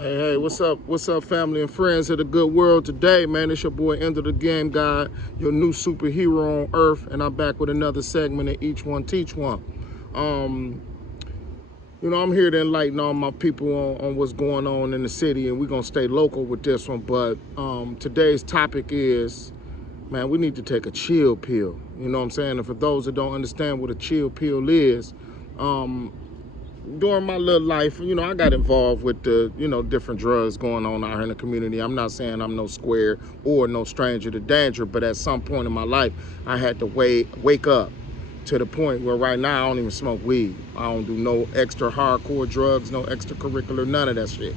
Hey, what's up? What's up, family and friends of the good world today, man? It's your boy, End of the Game Guy, your new superhero on earth, and I'm back with another segment of Each One Teach One. Um, I'm here to enlighten all my people on what's going on in the city, and we're gonna stay local with this one. But today's topic is, man, we need to take a chill pill. You know what I'm saying? And for those that don't understand what a chill pill is, during my little life, I got involved with the, different drugs going on out here in the community. I'm not saying I'm no square or no stranger to danger, but at some point in my life, I had to wake up to the point where right now I don't even smoke weed. I don't do no extra hardcore drugs, no extracurricular, none of that shit.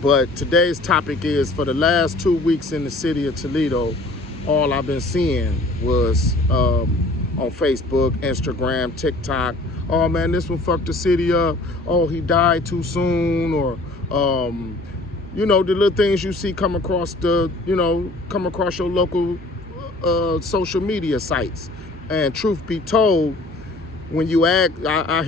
But today's topic is, for the last 2 weeks in the city of Toledo, all I've been seeing was on Facebook, Instagram, TikTok. Oh man, this one fucked the city up. Oh, he died too soon. Or the little things you see come across your local social media sites. And truth be told, when you ask, I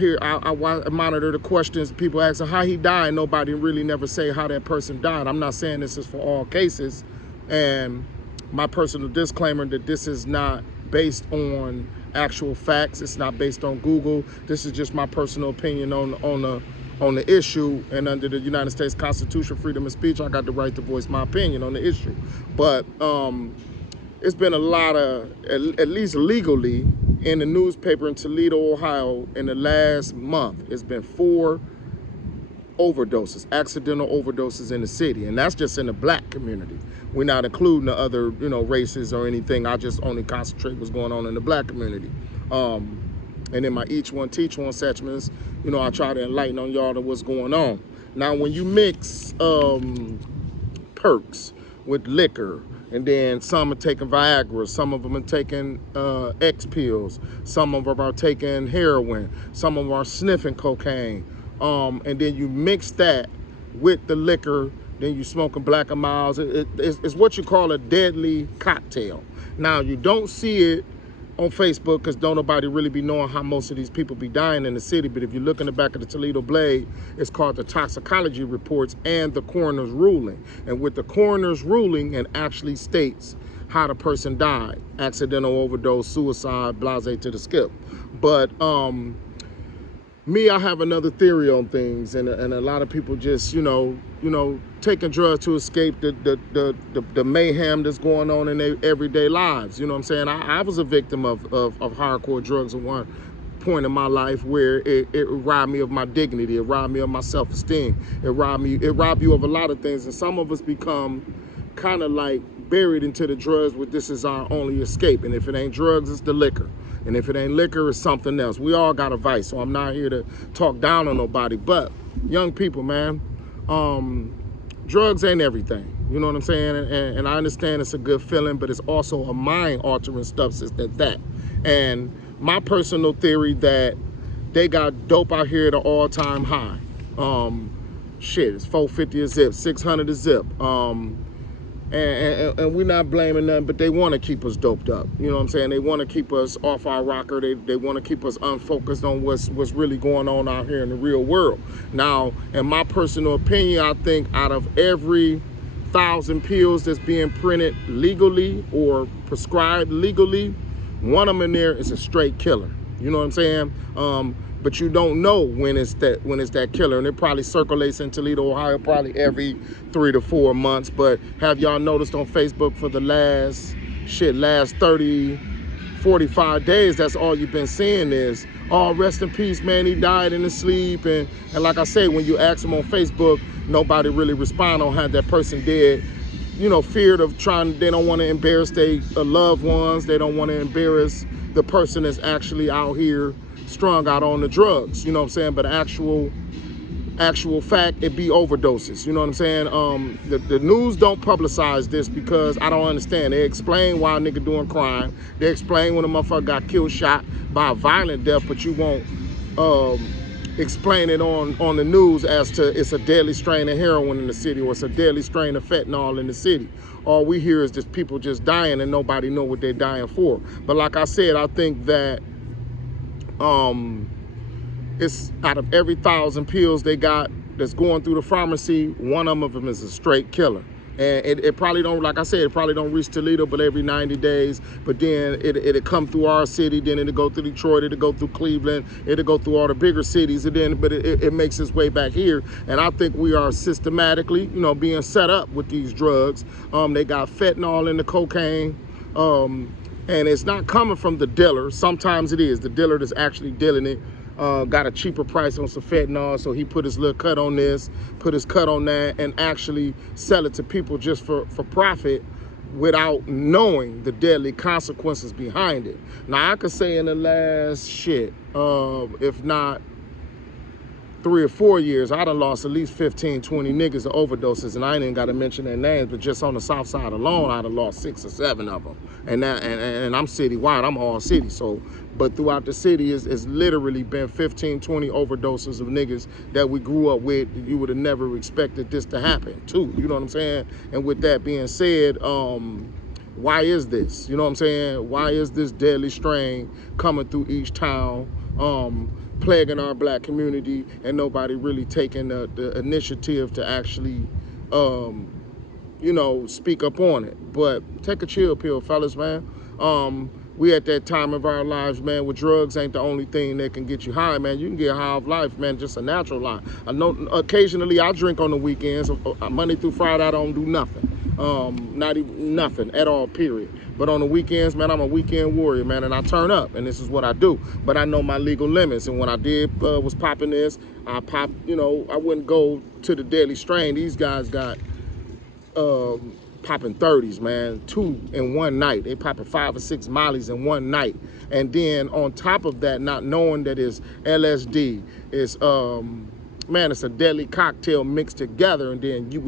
monitor the questions people ask how he died. Nobody really never say how that person died. I'm not saying this is for all cases, and my personal disclaimer that this is not based on actual facts. It's not based on Google. This is just my personal opinion on the issue. And under the United States Constitution, freedom of speech, I got the right to voice my opinion on the issue. But it's been a lot of, at least legally, in the newspaper in Toledo, Ohio, in the last month, it's been 4 overdoses, accidental overdoses in the city. And that's just in the black community. We're not including the other, races or anything. I just only concentrate what's going on in the black community. And in my Each One Teach One segments, I try to enlighten on y'all to what's going on. Now, when you mix perks with liquor, and then some are taking Viagra, some of them are taking X pills, some of them are taking heroin, some of them are sniffing cocaine, and then you mix that with the liquor, then you smoking Black and Miles. It's what you call a deadly cocktail. Now, you don't see it on Facebook because don't nobody really be knowing how most of these people be dying in the city. But if you look in the back of the Toledo Blade, it's called the toxicology reports and the coroner's ruling. And with the coroner's ruling, it actually states how the person died: accidental overdose, suicide, blase to the skip. But me, I have another theory on things, and a lot of people just, taking drugs to escape the mayhem that's going on in their everyday lives. You know what I'm saying? I was a victim of hardcore drugs at one point in my life where it robbed me of my dignity, it robbed me of my self-esteem, it robbed you of a lot of things, and some of us become kind of like buried into the drugs where this is our only escape. And if it ain't drugs, it's the liquor. And if it ain't liquor, it's something else. We all got a vice, so I'm not here to talk down on nobody. But young people, man, drugs ain't everything. You know what I'm saying? And I understand it's a good feeling, but it's also a mind-altering substance at that. And my personal theory that they got dope out here at an all-time high. It's $450 a zip, $600 a zip. And we're not blaming them, but they want to keep us doped up. You know what I'm saying? They want to keep us off our rocker. They want to keep us unfocused on what's really going on out here in the real world. Now, in my personal opinion, I think out of every 1,000 pills that's being printed legally or prescribed legally, one of them in there is a straight killer. You know what I'm saying? But you don't know when it's that killer, and it probably circulates in Toledo, Ohio, probably every 3 to 4 months. But have y'all noticed on Facebook for the last 30, 45 days, that's all you've been seeing is, oh, rest in peace, man, he died in his sleep. And like I say, when you ask them on Facebook, nobody really respond on how that person did. Feared of they don't want to embarrass their loved ones. They don't want to embarrass the person that's actually out here strung out on the drugs, you know what I'm saying? But actual fact, it be overdoses, you know what I'm saying? The news don't publicize this because I don't understand. They explain why a nigga doing crime. They explain when a motherfucker got killed, shot by a violent death, but you won't explain it on the news as to it's a deadly strain of heroin in the city, or it's a deadly strain of fentanyl in the city. All we hear is just people just dying and nobody know what they're dying for. But like I said, I think that it's out of every 1,000 pills they got that's going through the pharmacy, one of them is a straight killer. And it probably don't, like I said, it probably don't reach Toledo, but every 90 days. But then it'll come through our city, then it'll go through Detroit, it'll go through Cleveland, it'll go through all the bigger cities, and then, but it makes its way back here. And I think we are systematically, being set up with these drugs. They got fentanyl in the cocaine. And it's not coming from the dealer. Sometimes it is. The dealer that's actually dealing it got a cheaper price on some fentanyl, so he put his little cut on this, put his cut on that, and actually sell it to people just for profit without knowing the deadly consequences behind it. Now, I could say in the last if not 3 or 4 years, I done lost at least 15, 20 niggas to overdoses, and I ain't even got to mention their names, but just on the south side alone, I done lost 6 or 7 of them. And I'm citywide, I'm all city, so, but throughout the city, it's literally been 15, 20 overdoses of niggas that we grew up with. You would have never expected this to happen, too, you know what I'm saying? And with that being said, why is this? You know what I'm saying? Why is this deadly strain coming through each town? Plaguing our black community, and nobody really taking the initiative to actually, speak up on it. But take a chill pill, fellas, man. We at that time of our lives, man, where drugs ain't the only thing that can get you high, man. You can get high off life, man, just a natural high. I know occasionally I drink on the weekends. Monday through Friday, I don't do nothing. Not even nothing at all, period. But on the weekends, man, I'm a weekend warrior, man, and I turn up, and this is what I do. But I know my legal limits, and when I was popping this, I wouldn't go to the deadly strain. These guys got popping 30s, man, 2 in one night. They popping 5 or 6 mollies in one night. And then on top of that, not knowing that it's LSD, it's it's a deadly cocktail mixed together, and then you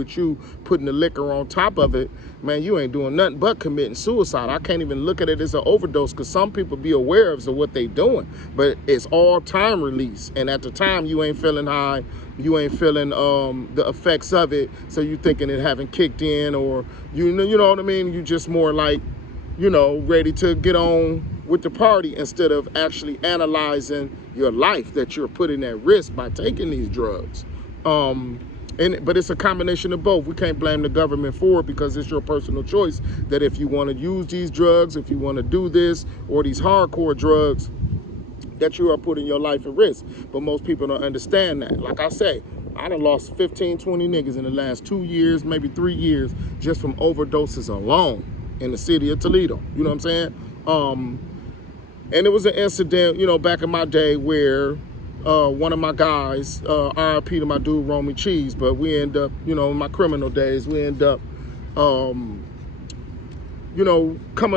putting the liquor on top of it, man, you ain't doing nothing but committing suicide. I can't even look at it as an overdose, because some people be aware of what they doing, but it's all time release, and at the time you ain't feeling high, you ain't feeling the effects of it, so you thinking it haven't kicked in, or you know what I mean, you just more like, ready to get on with the party, instead of actually analyzing your life that you're putting at risk by taking these drugs. But it's a combination of both. We can't blame the government for it, because it's your personal choice that if you want to use these drugs, if you want to do this, or these hardcore drugs, that you are putting your life at risk. But most people don't understand that. Like I say, I done lost 15, 20 niggas in the last 2 years, maybe 3 years, just from overdoses alone in the city of Toledo. You know what I'm saying? And it was an incident, back in my day, where one of my guys, RIP to my dude, Romy Cheese, but we end up, in my criminal days, we end up, coming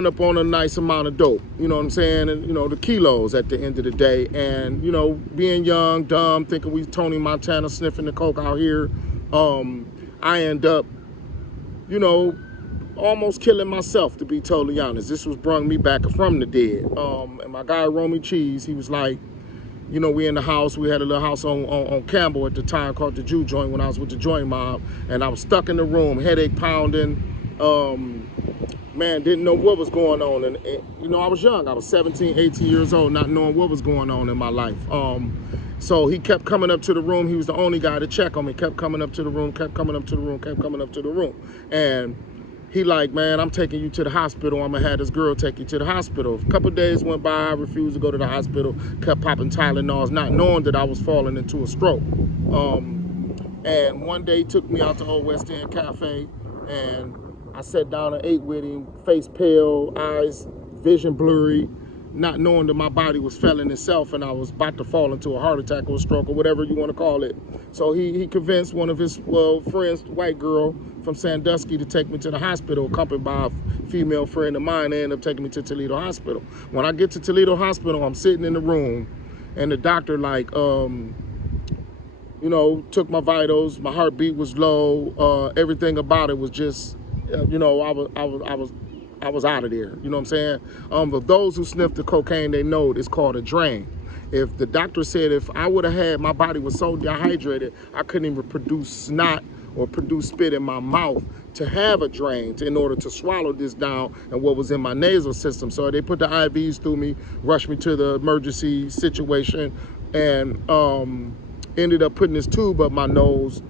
up on a nice amount of dope, you know what I'm saying? And, the kilos at the end of the day. And, being young, dumb, thinking we Tony Montana sniffing the coke out here, I end up, almost killing myself, to be totally honest. This was brung me back from the dead. And my guy, Romy Cheese, he was like, we in the house. We had a little house on Campbell at the time called the Jew Joint when I was with the Joint Mob. And I was stuck in the room, headache pounding. Man, didn't know what was going on. And I was young. I was 17, 18 years old, not knowing what was going on in my life. So he kept coming up to the room. He was the only guy to check on me. Kept coming up to the room, kept coming up to the room, kept coming up to the room. And he like, man, I'm taking you to the hospital. I'm gonna have this girl take you to the hospital. A couple of days went by, I refused to go to the hospital, kept popping Tylenols, not knowing that I was falling into a stroke. And one day he took me out to Old West End Cafe, and I sat down and ate with him, face pale, eyes, vision blurry, not knowing that my body was failing itself and I was about to fall into a heart attack or a stroke or whatever you want to call it. So he convinced one of his friends, white girl from Sandusky, to take me to the hospital, accompanied by a female friend of mine. They ended up taking me to Toledo Hospital. When I get to Toledo Hospital, I'm sitting in the room, and the doctor took my vitals. My heartbeat was low. Everything about it was just, I was out of there. You know what I'm saying? But those who sniff the cocaine, they know it's called a drain. If the doctor said if I would have had, my body was so dehydrated, I couldn't even produce snot or produce spit in my mouth to have a drain in order to swallow this down and what was in my nasal system. So they put the IVs through me, rushed me to the emergency situation, and ended up putting this tube up my nose.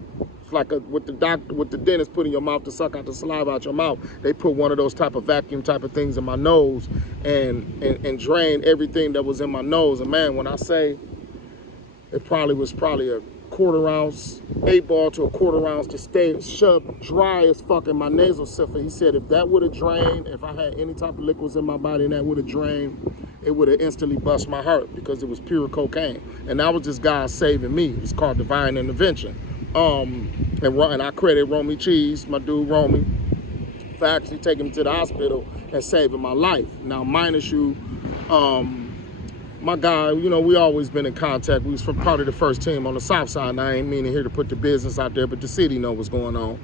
It's like with the dentist put in your mouth to suck out the saliva out your mouth. They put one of those type of vacuum type of things in my nose and drain everything that was in my nose. And man, when I say it was probably a quarter ounce, 8-ball to a quarter ounce to stay shoved dry as fuck in my nasal siphon. He said if that would have drained, if I had any type of liquids in my body and that would have drained, it would have instantly bust my heart because it was pure cocaine. And that was just God saving me. It's called divine intervention. And I credit Romy Cheese, my dude Romy, for actually taking me to the hospital and saving my life. Now, minus you, my guy, you know, we always been in contact. We was from part of the first team on the south side. And I ain't meaning here to put the business out there, but the city know what's going on.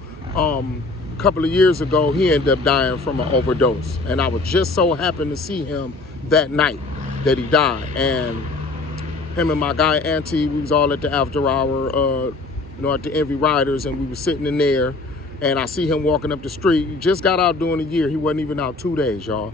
A couple of years ago, he ended up dying from an overdose. And I was just so happy to see him that night that he died. And him and my guy, Auntie, we was all at the after hour, you know, at the Envy Riders, and we was sitting in there. And I see him walking up the street. He just got out doing a year. He wasn't even out 2 days, y'all.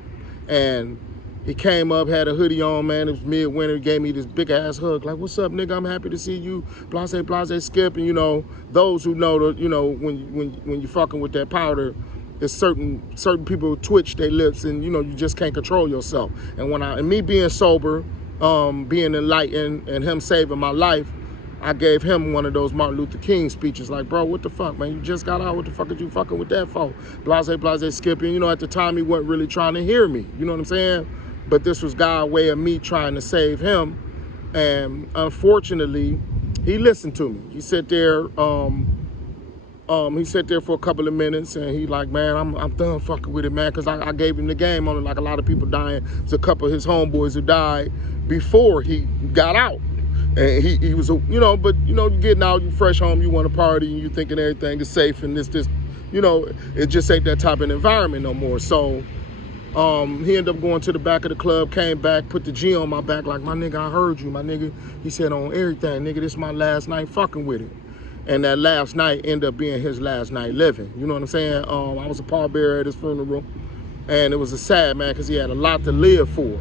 And he came up, had a hoodie on, man. It was midwinter. He gave me this big ass hug, like, "What's up, nigga? I'm happy to see you." Blase, blase, skip. And you know, those who know, you know, when you fucking with that powder, there's certain people twitch their lips, and you know, you just can't control yourself. And me being sober, being enlightened, and him saving my life, I gave him one of those Martin Luther King speeches, like, "Bro, what the fuck, man? You just got out. What the fuck are you fucking with that for?" Blase, blase, skipping. You know, at the time, he wasn't really trying to hear me. You know what I'm saying? But this was God's way of me trying to save him. And unfortunately, he listened to me. He sat there, for a couple of minutes, and he like, "Man, I'm done fucking with it, man," because I gave him the game on it, like a lot of people dying. There's a couple of his homeboys who died before he got out. And he was, you know, but, you know, you getting out, you fresh home, you want to party, and you thinking everything is safe, and this, you know, it just ain't that type of environment no more. So he ended up going to the back of the club, came back, put the G on my back, like, "My nigga, I heard you, my nigga." He said, "On everything, nigga, this is my last night fucking with it." And that last night ended up being his last night living. You know what I'm saying? I was a pallbearer at his funeral, and it was a sad, man, because he had a lot to live for.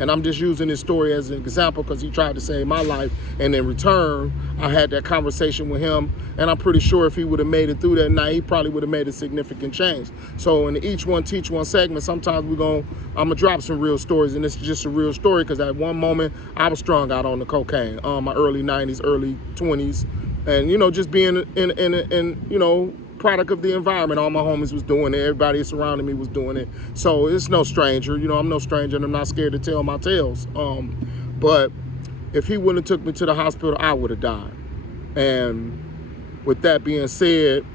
And I'm just using this story as an example because he tried to save my life. And in return, I had that conversation with him. And I'm pretty sure if he would have made it through that night, he probably would have made a significant change. So in the Each One Teach One segment, sometimes I'm going to drop some real stories. And this is just a real story because at one moment, I was strung out on the cocaine. My early 90s, early 20s. And, you know, just being in you know, product of the environment. All my homies was doing it. Everybody surrounding me was doing it. So it's no stranger. You know, I'm no stranger, and I'm not scared to tell my tales. But if he wouldn't have took me to the hospital, I would have died. And with that being said,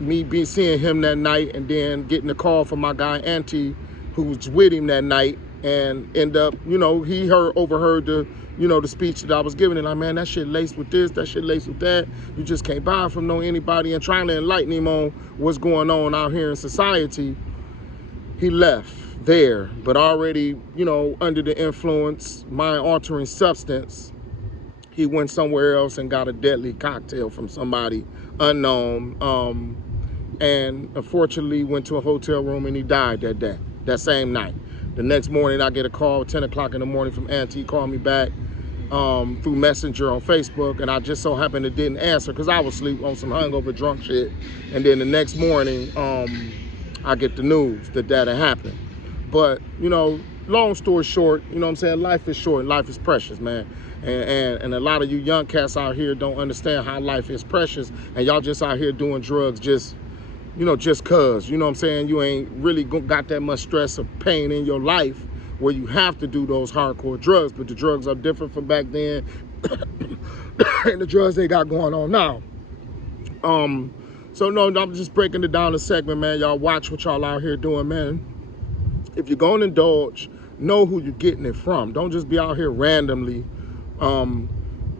me seeing him that night and then getting a call from my guy Auntie, who was with him that night, and end up, you know, he overheard the, you know, the speech that I was giving, and like, "Man, that shit laced with this, that shit laced with that. You just can't buy from anybody," and trying to enlighten him on what's going on out here in society. He left there, but already, you know, under the influence, mind-altering substance, he went somewhere else and got a deadly cocktail from somebody unknown, and unfortunately went to a hotel room and he died that day, that same night. The next morning, I get a call, 10 o'clock in the morning, from Auntie. Called me back through Messenger on Facebook, and I just so happened to didn't answer because I was asleep on some hungover drunk shit. And then the next morning, I get the news that had happened. But, you know, long story short, you know what I'm saying, life is short and life is precious, man. And a lot of you young cats out here don't understand how life is precious, and y'all just out here doing drugs just, you know, just cause, you know what I'm saying, you ain't really got that much stress or pain in your life where you have to do those hardcore drugs. But the drugs are different from back then and the drugs they got going on now. So no, I'm just breaking it down a segment, man. Y'all watch what y'all out here doing, man. If you're going to indulge, know who you're getting it from. Don't just be out here randomly, you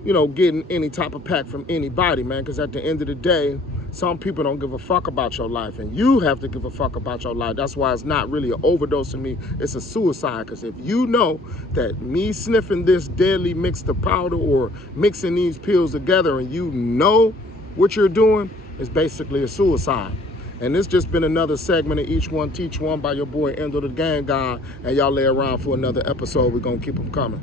know, getting any type of pack from anybody, man, because at the end of the day, some people don't give a fuck about your life, and you have to give a fuck about your life. That's why it's not really an overdose to me. It's a suicide, because if you know that me sniffing this deadly mixed of powder or mixing these pills together and you know what you're doing, it's basically a suicide. And this just been another segment of Each One Teach One by your boy Endo the Gang God, and y'all lay around for another episode. We're going to keep them coming.